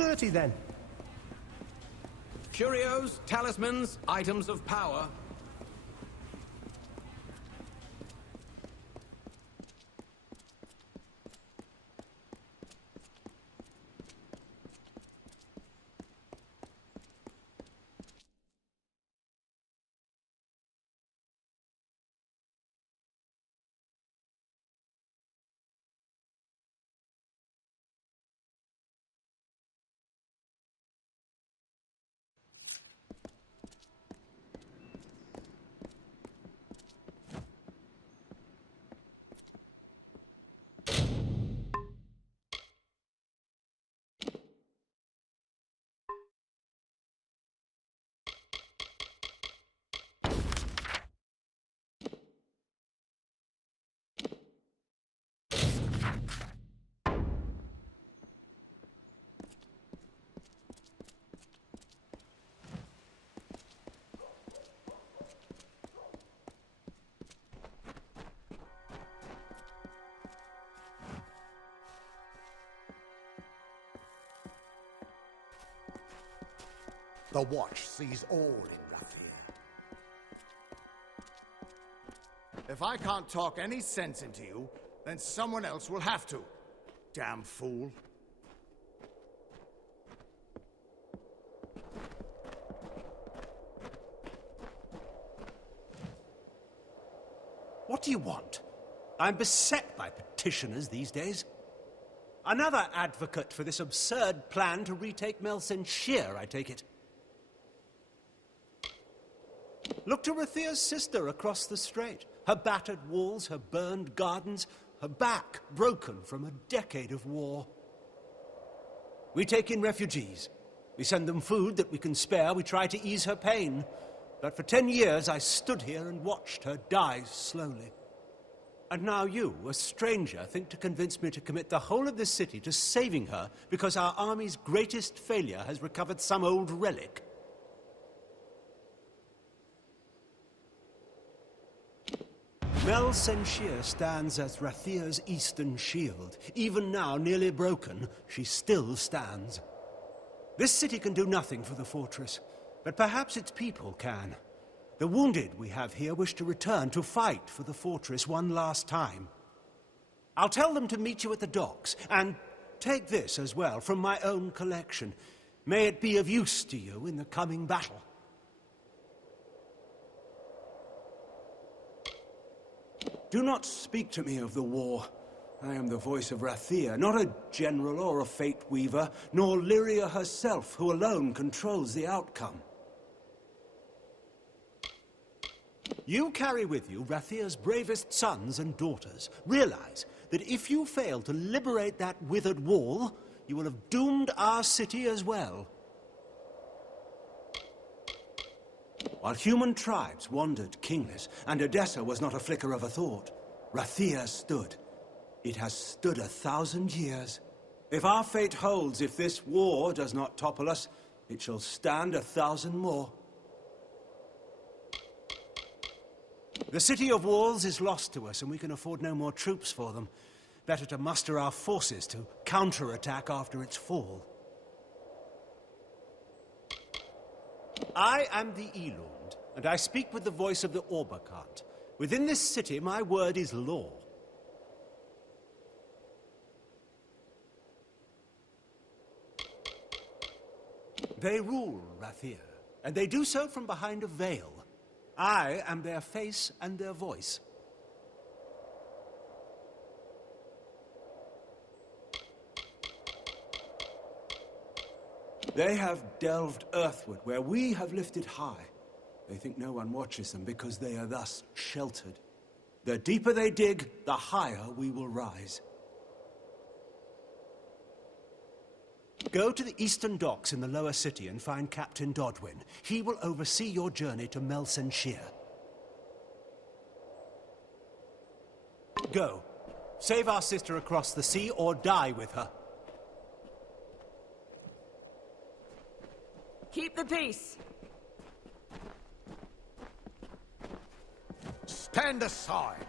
30 then. Curios, talismans, items of power. The Watch sees all in Rathir. If I can't talk any sense into you, then someone else will have to. Damn fool. What do you want? I'm beset by petitioners these days. Another advocate for this absurd plan to retake Melsenshir, I take it. Look to Rathir's sister across the strait. Her battered walls, her burned gardens, her back broken from a decade of war. We take in refugees. We send them food that we can spare. We try to ease her pain. But for 10 years I stood here and watched her die slowly. And now you, a stranger, think to convince me to commit the whole of this city to saving her because our army's greatest failure has recovered some old relic. Melsenshir stands as Rathir's eastern shield. Even now, nearly broken, she still stands. This city can do nothing for the fortress, but perhaps its people can. The wounded we have here wish to return to fight for the fortress one last time. I'll tell them to meet you at the docks, and take this as well from my own collection. May it be of use to you in the coming battle. Do not speak to me of the war. I am the voice of Rathir, not a general or a fate weaver, nor Lyria herself, who alone controls the outcome. You carry with you Rathir's bravest sons and daughters. Realize that if you fail to liberate that withered wall, you will have doomed our city as well. While human tribes wandered kingless, and Edessa was not a flicker of a thought, Rathir stood. It has stood 1,000 years. If our fate holds, if this war does not topple us, it shall stand 1,000 more. The City of Walls is lost to us, and we can afford no more troops for them. Better to muster our forces to counterattack after its fall. I am the Elund, and I speak with the voice of the Orbakat. Within this city, my word is law. They rule Rathir, and they do so from behind a veil. I am their face and their voice. They have delved earthward where we have lifted high. They think no one watches them because they are thus sheltered. The deeper they dig, the higher we will rise. Go to the eastern docks in the lower city and find Captain Dodwin. He will oversee your journey to Melsenshir. Go. Save our sister across the sea or die with her. Keep the peace. Stand aside.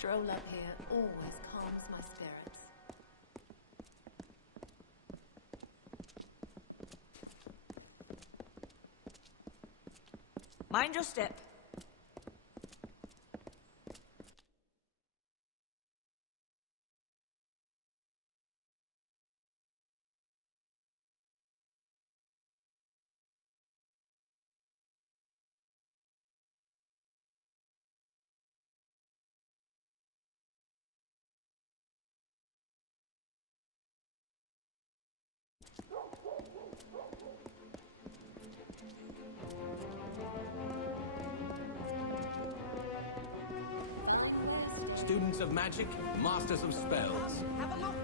stroll up here always calms my spirits. Mind your step. Students of magic, masters of spells. Have a look.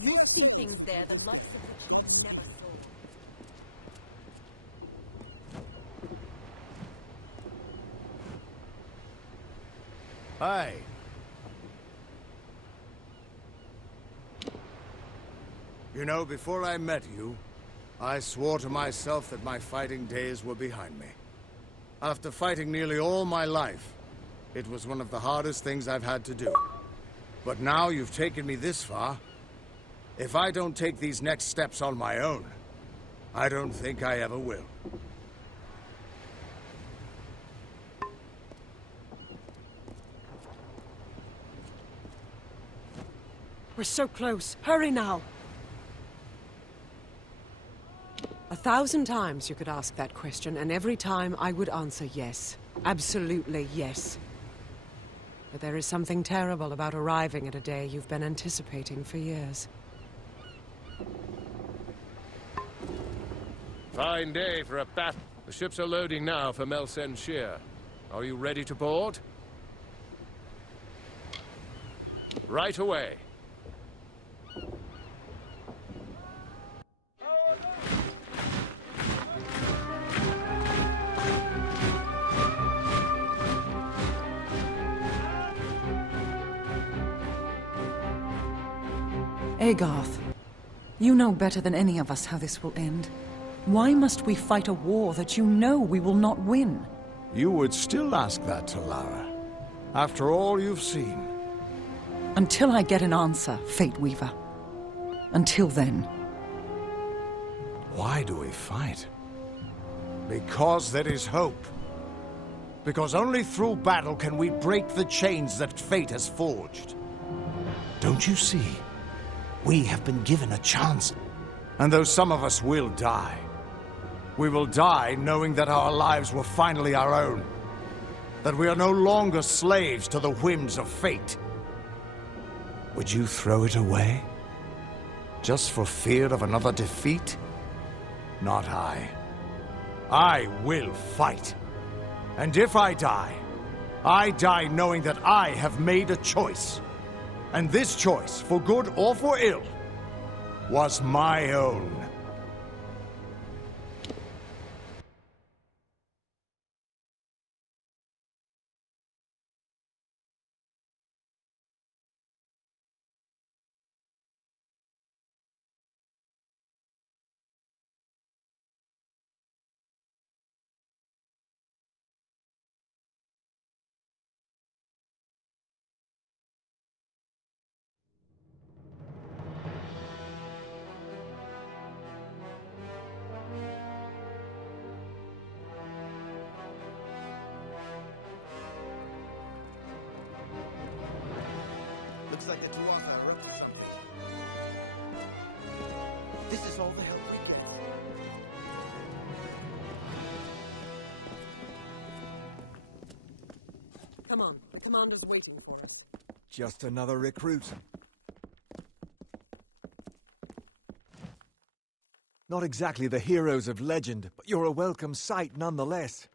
You'll see things there the likes of which you never saw. Hi. You know, before I met you, I swore to myself that my fighting days were behind me. After fighting nearly all my life, it was one of the hardest things I've had to do. But now you've taken me this far. If I don't take these next steps on my own, I don't think I ever will. We're so close. Hurry now. 1,000 times you could ask that question, and every time I would answer yes. Absolutely yes. But there is something terrible about arriving at a day you've been anticipating for years. Fine day for a bat. The ships are loading now for Melsen Shear. Are you ready to board? Right away. Agarth, you know better than any of us how this will end. Why must we fight a war that you know we will not win? You would still ask that to Lara, after all you've seen. Until I get an answer, Fate Weaver. Until then. Why do we fight? Because there is hope. Because only through battle can we break the chains that fate has forged. Don't you see? We have been given a chance. And though some of us will die, we will die knowing that our lives were finally our own. That we are no longer slaves to the whims of fate. Would you throw it away? Just for fear of another defeat? Not I. I will fight. And if I die knowing that I have made a choice. And this choice, for good or for ill, was my own. Looks like the Tuatha are up to something. This is all the help we get. Come on, the commander's waiting for us. Just another recruit. Not exactly the heroes of legend, but you're a welcome sight nonetheless.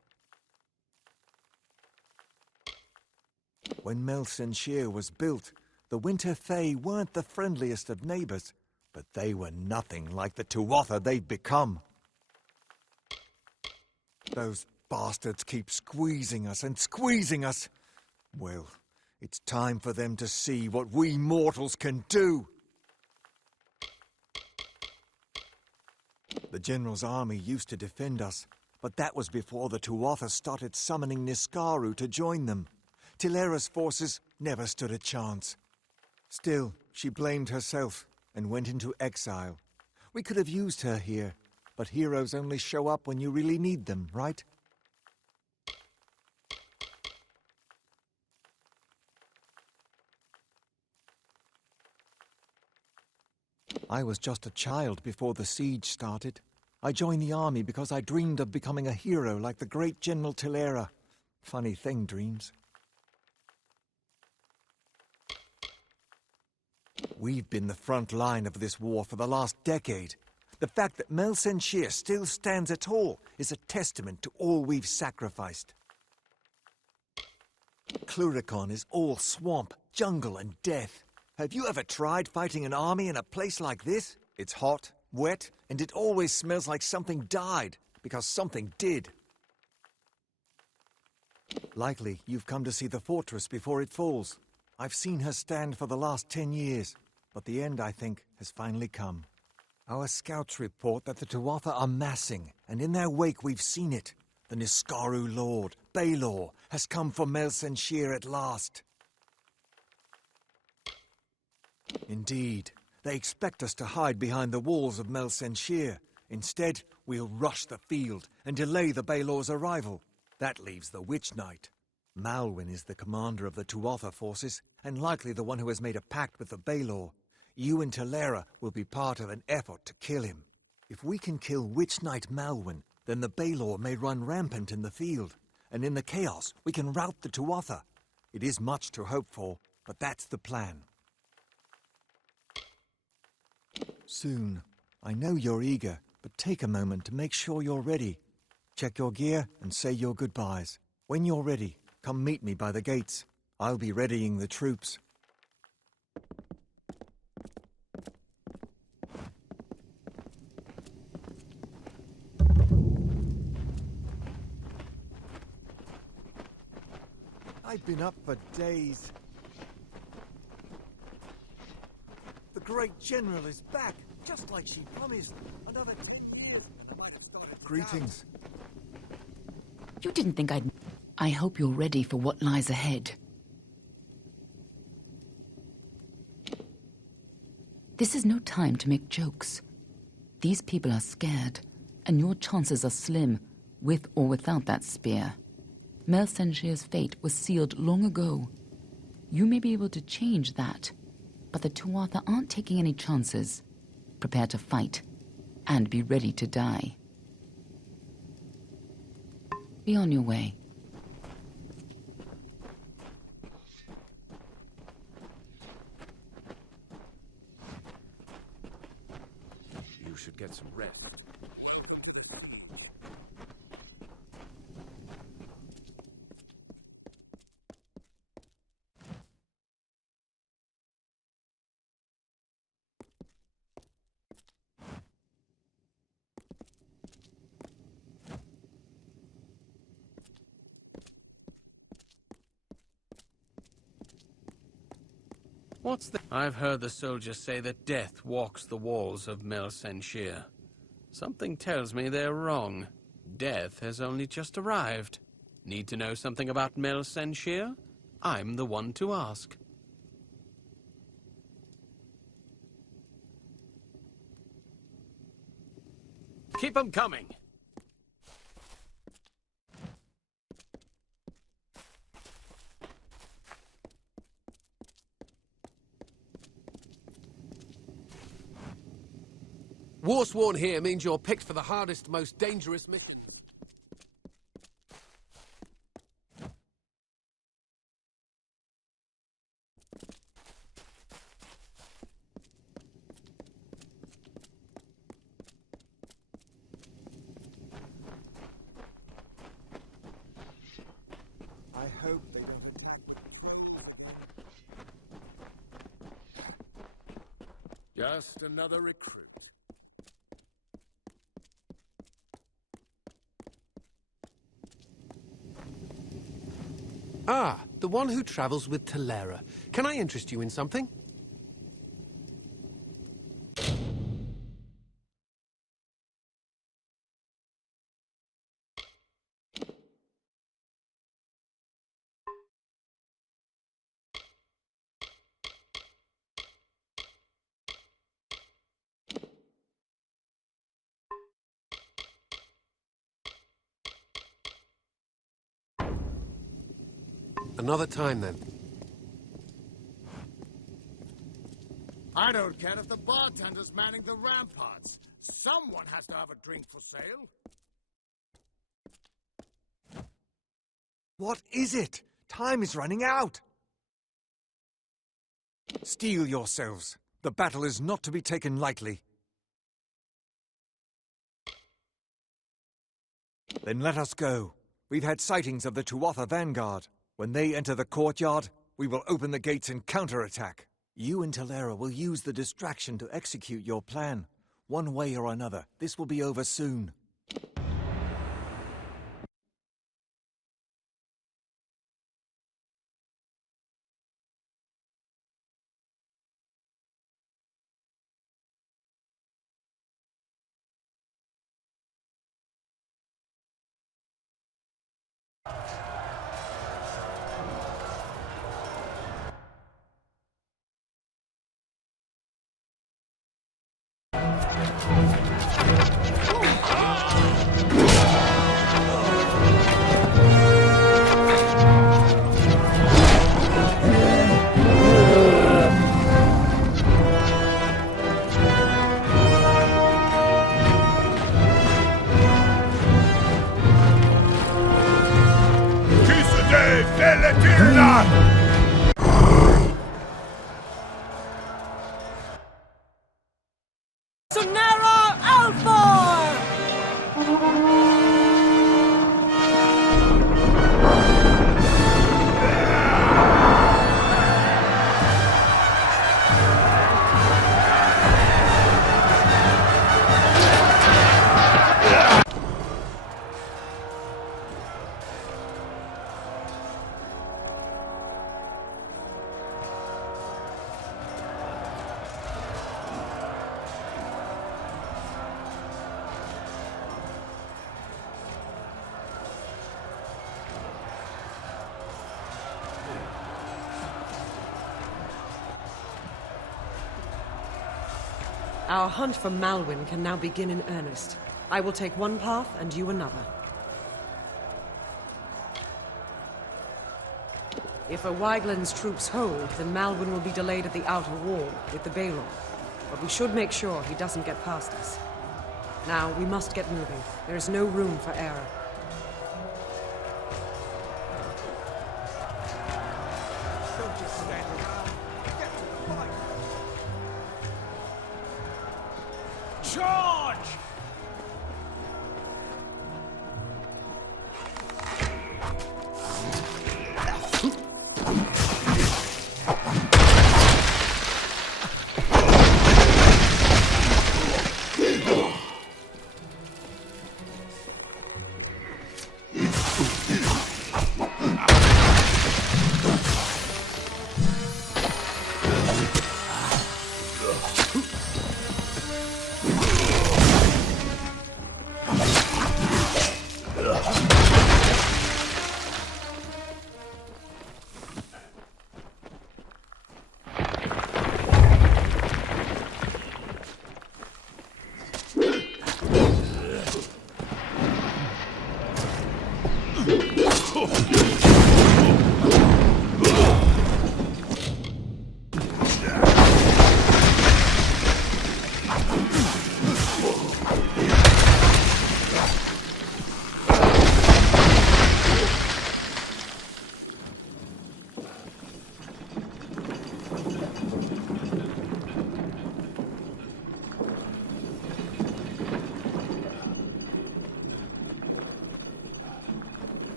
When Mel Senshir was built, the Winter Fae weren't the friendliest of neighbors, but they were nothing like the Tuatha they've become. Those bastards keep squeezing us and squeezing us. Well, it's time for them to see what we mortals can do. The General's army used to defend us, but that was before the Tuatha started summoning Niskaru to join them. Tilera's forces never stood a chance. Still, she blamed herself and went into exile. We could have used her here, but heroes only show up when you really need them, right? I was just a child before the siege started. I joined the army because I dreamed of becoming a hero like the great General Tilera. Funny thing, dreams. We've been the front line of this war for the last decade. The fact that Mel Senshir still stands at all is a testament to all we've sacrificed. Cluricon is all swamp, jungle, and death. Have you ever tried fighting an army in a place like this? It's hot, wet, and it always smells like something died, because something did. Likely you've come to see the fortress before it falls. I've seen her stand for the last 10 years, but the end, I think, has finally come. Our scouts report that the Tuatha are massing, and in their wake we've seen it. The Niskaru Lord, Baelor, has come for Mel Senshir at last. Indeed, they expect us to hide behind the walls of Mel Senshir. Instead, we'll rush the field and delay the Baelor's arrival. That leaves the Witch Knight. Malwyn is the commander of the Tuatha forces, and likely the one who has made a pact with the Baelor. You and Tilera will be part of an effort to kill him. If we can kill Witch Knight Malwyn, then the Baelor may run rampant in the field, and in the chaos we can rout the Tuatha. It is much to hope for, but that's the plan. Soon. I know you're eager, but take a moment to make sure you're ready. Check your gear and say your goodbyes. When you're ready, come meet me by the gates. I'll be readying the troops. I've been up for days. The great general is back, just like she promised. Another 10 years, I might have started to Greetings. You didn't think I'd... I hope you're ready for what lies ahead. This is no time to make jokes. These people are scared, and your chances are slim, with or without that spear. Mel Senshir's fate was sealed long ago. You may be able to change that, but the Tuatha aren't taking any chances. Prepare to fight, and be ready to die. Be on your way. You should get some rest. What's the... I've heard the soldiers say that death walks the walls of Mel Senshir. Something tells me they're wrong. Death has only just arrived. Need to know something about Mel Senshir? I'm the one to ask. Keep 'em coming! Warsworn here means you're picked for the hardest, most dangerous mission. I hope they don't attack. Just another recruit. Ah, the one who travels with Talera. Can I interest you in something? Another time, then. I don't care if the bartender's manning the ramparts. Someone has to have a drink for sale. What is it? Time is running out. Steel yourselves. The battle is not to be taken lightly. Then let us go. We've had sightings of the Tuatha Vanguard. When they enter the courtyard, we will open the gates and counterattack. You and Talera will use the distraction to execute your plan. One way or another, this will be over soon. Sonera Alfor! Our hunt for Malwyn can now begin in earnest. I will take one path and you another. If a Wygland's troops hold, then Malwyn will be delayed at the outer wall with the Balor. But we should make sure he doesn't get past us. Now, we must get moving. There is no room for error. Don't just stand around. Get to the fight. Charge!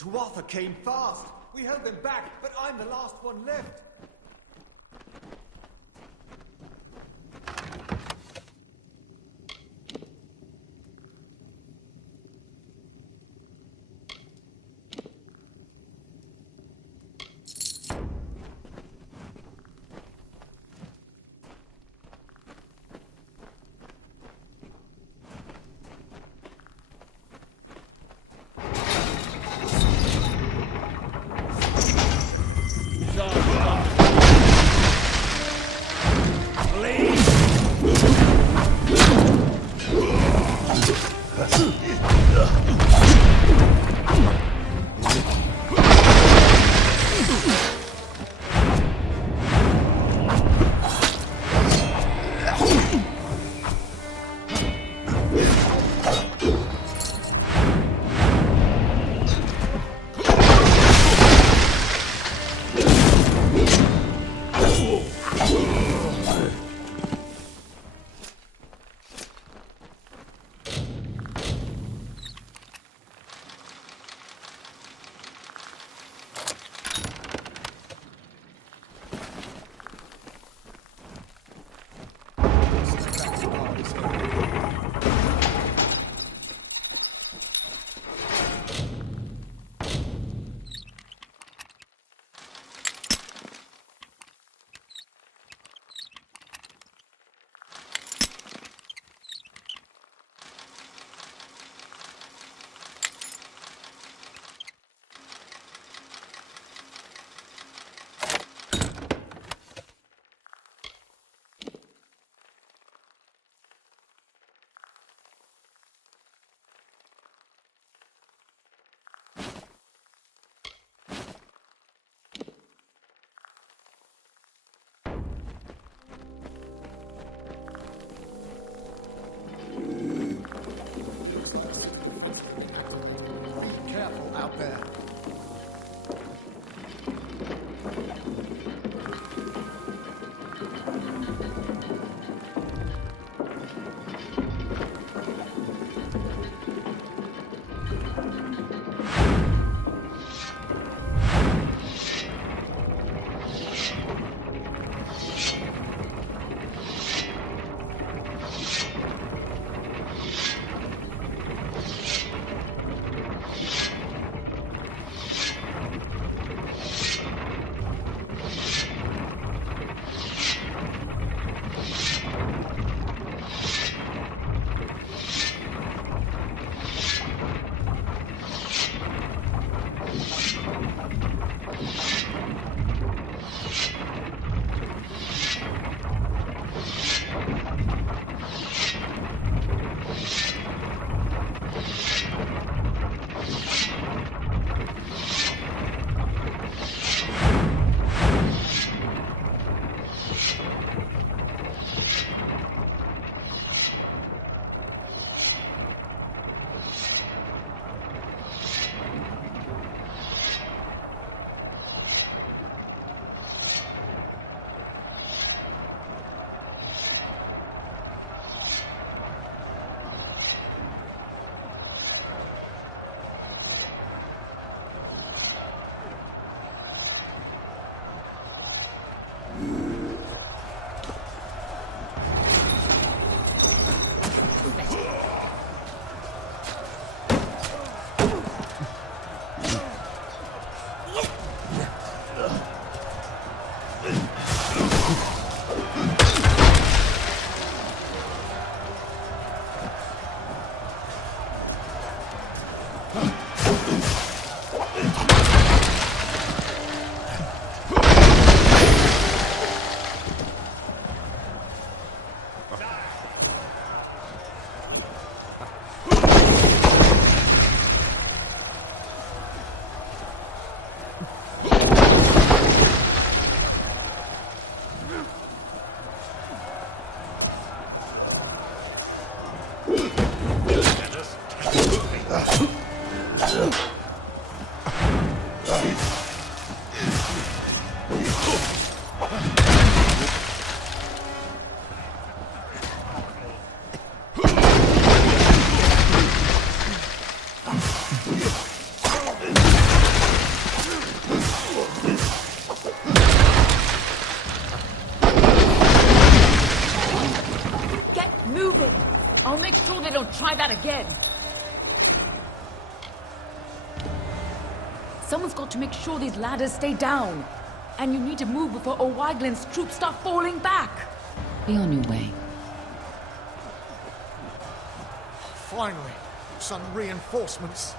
Tuatha came fast. We held them back, but I'm the last one left. Get moving! I'll make sure they don't try that again. Someone's got to make sure these ladders stay down. And you need to move before O'Wyglin's troops start falling back. Be on your way. Finally, some reinforcements.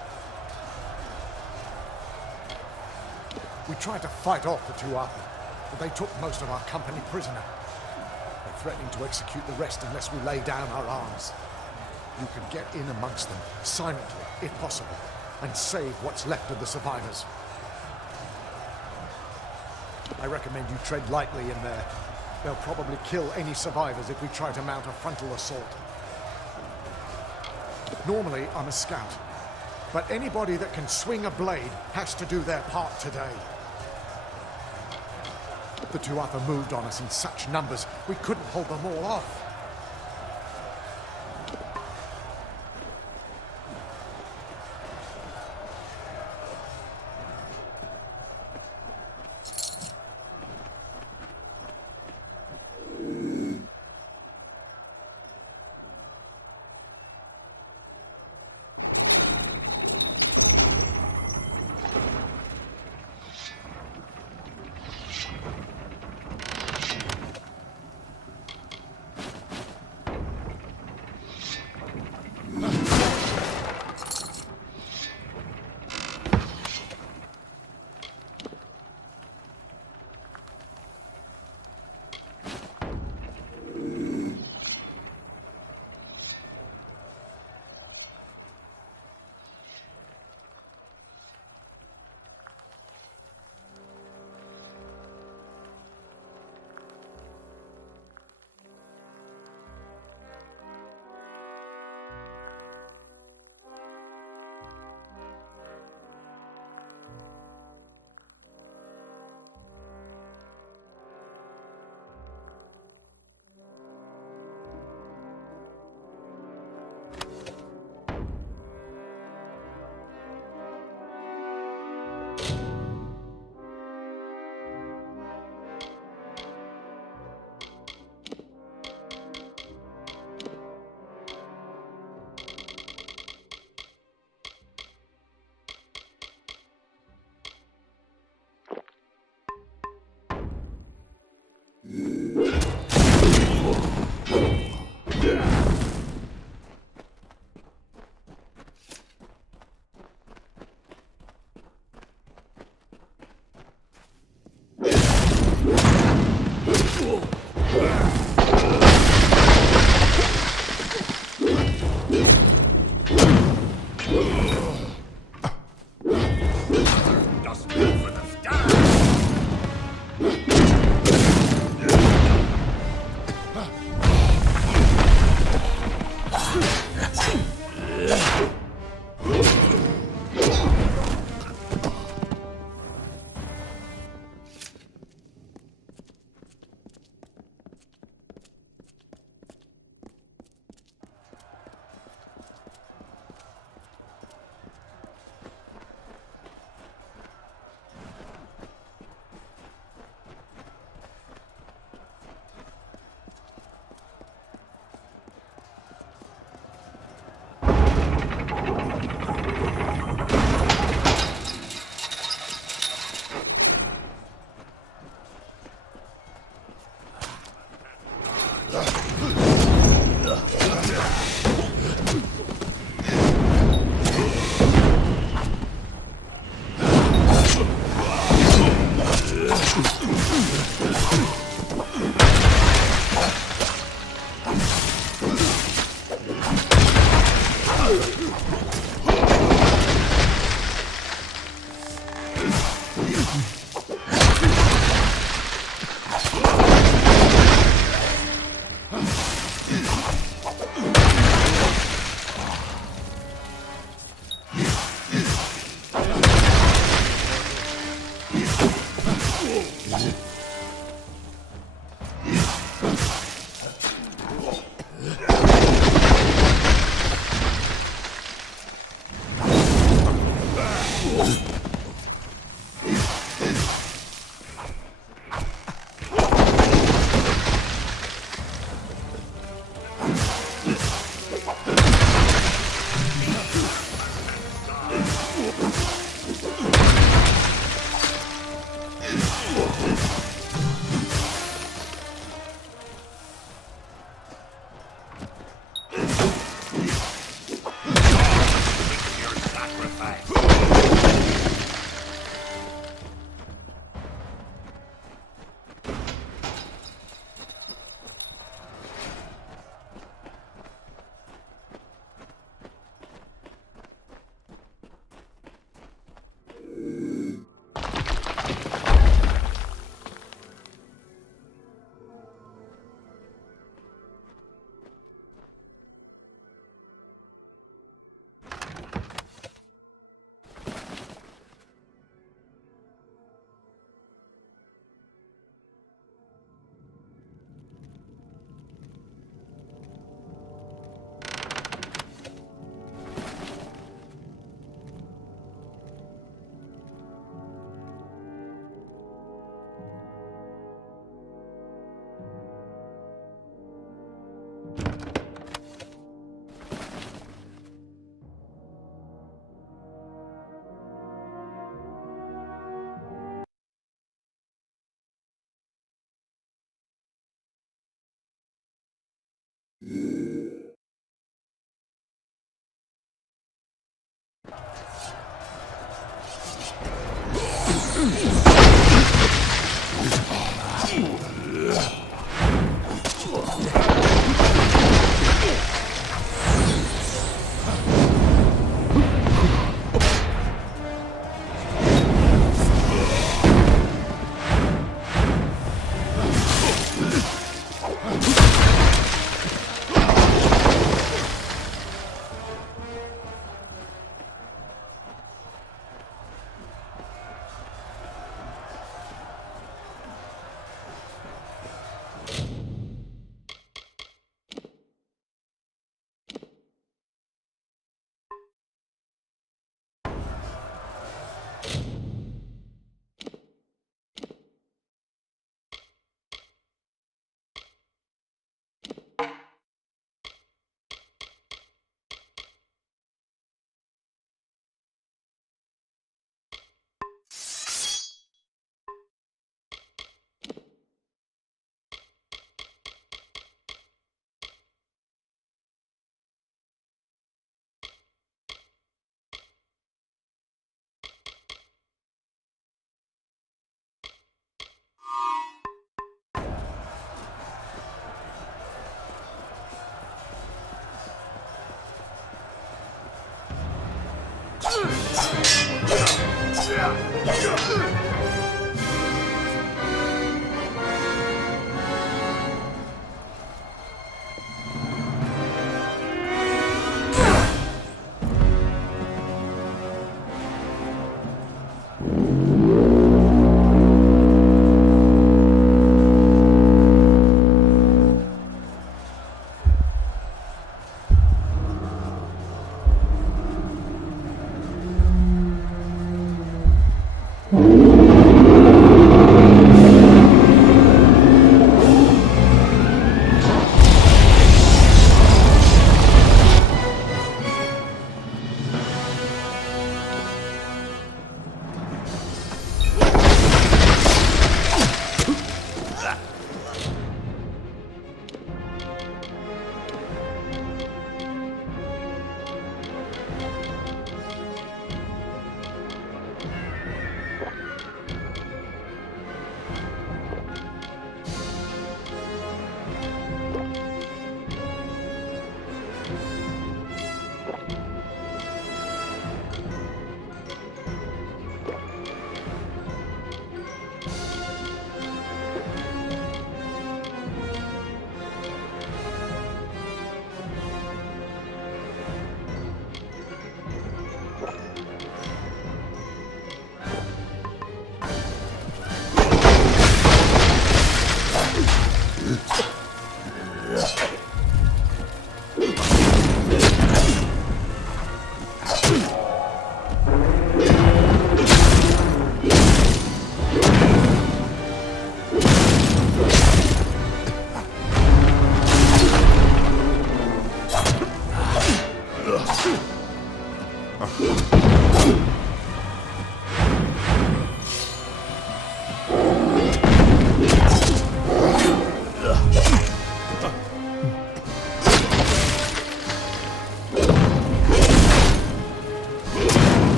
We tried to fight off the Tuatha, but they took most of our company prisoner. They're threatening to execute the rest unless we lay down our arms. You can get in amongst them, silently, if possible, and save what's left of the survivors. I recommend you tread lightly in there. They'll probably kill any survivors if we try to mount a frontal assault. Normally, I'm a scout, but anybody that can swing a blade has to do their part today. The Tuatha moved on us in such numbers, we couldn't hold them all off.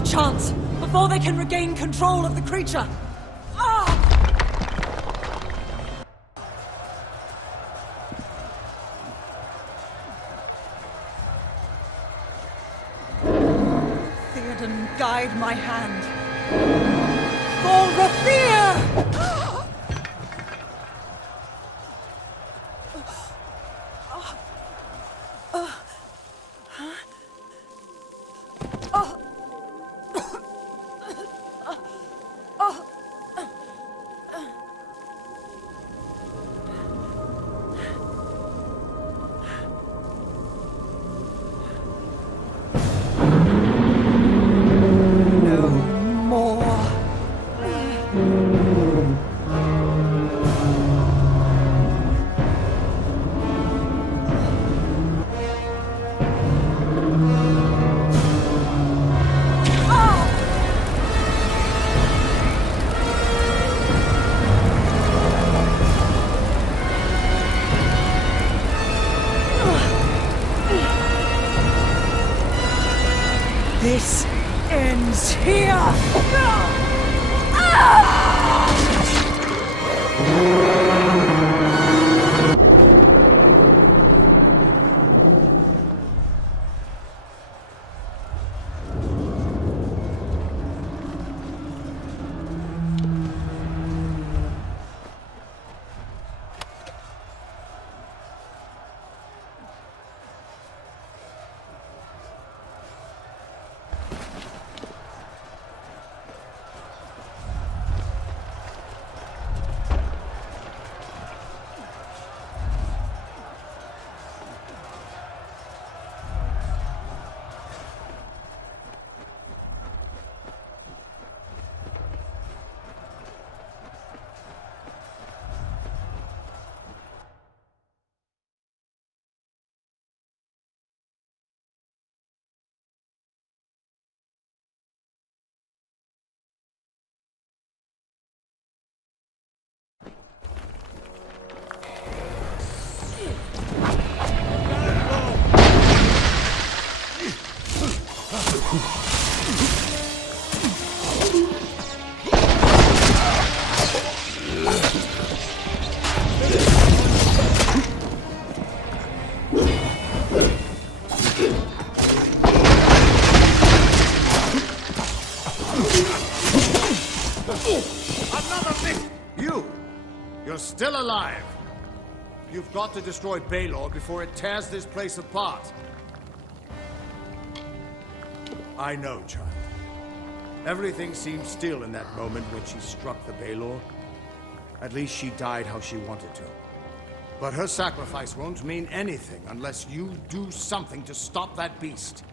our chance before they can regain control of the creature. Theoden, guide my hand. For Rathir! This ends here! You're still alive! You've got to destroy Baelor before it tears this place apart. I know, child. Everything seemed still in that moment when she struck the Baelor. At least she died how she wanted to. But her sacrifice won't mean anything unless you do something to stop that beast.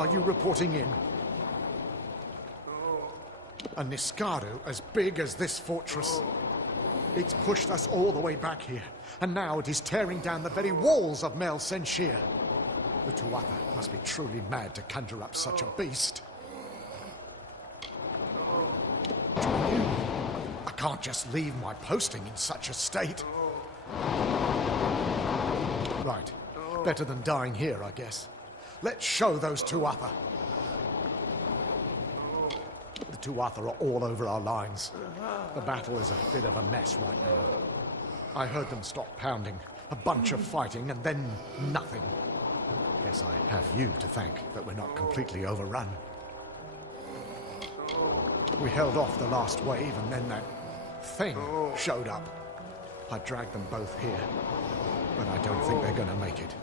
Are you reporting in? A Niskado as big as this fortress? It's pushed us all the way back here, and now it is tearing down the very walls of Mel Senshir. The Tuatha must be truly mad to conjure up such a beast. Join you? I can't just leave my posting in such a state. Right. Better than dying here, I guess. Let's show those Tuatha. The Tuatha are all over our lines. The battle is a bit of a mess right now. I heard them stop pounding, a bunch of fighting, and then nothing. Guess I have you to thank that we're not completely overrun. We held off the last wave, and then that thing showed up. I dragged them both here, but I don't think they're gonna make it.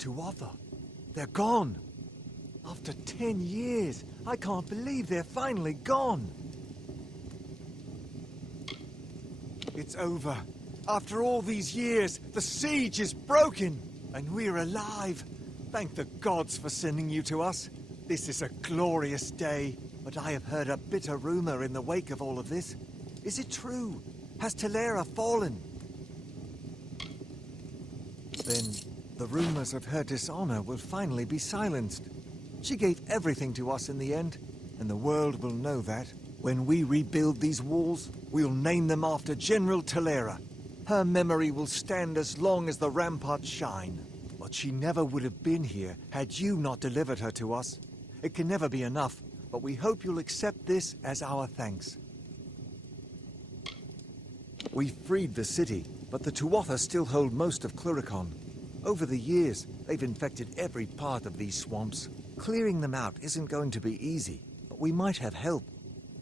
Tuatha. They're gone. After 10 years, I can't believe they're finally gone. It's over. After all these years, the siege is broken, and we're alive. Thank the gods for sending you to us. This is a glorious day, but I have heard a bitter rumor in the wake of all of this. Is it true? Has Talera fallen? Then the rumors of her dishonor will finally be silenced. She gave everything to us in the end, and the world will know that. When we rebuild these walls, we'll name them after General Talera. Her memory will stand as long as the ramparts shine. But she never would have been here had you not delivered her to us. It can never be enough, but we hope you'll accept this as our thanks. We freed the city, but the Tuatha still hold most of Cluricon. Over the years, they've infected every part of these swamps. Clearing them out isn't going to be easy, but we might have help.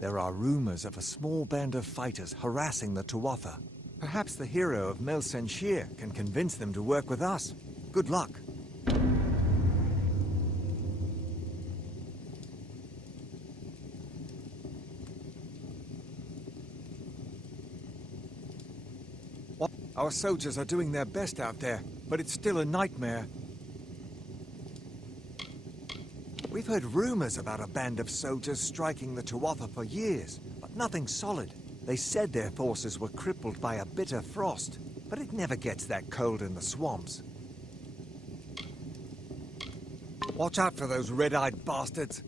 There are rumors of a small band of fighters harassing the Tuatha. Perhaps the hero of Mel Senshir can convince them to work with us. Good luck. Our soldiers are doing their best out there, but it's still a nightmare. We've heard rumors about a band of soldiers striking the Tuatha for years, but nothing solid. They said their forces were crippled by a bitter frost, but it never gets that cold in the swamps. Watch out for those red-eyed bastards.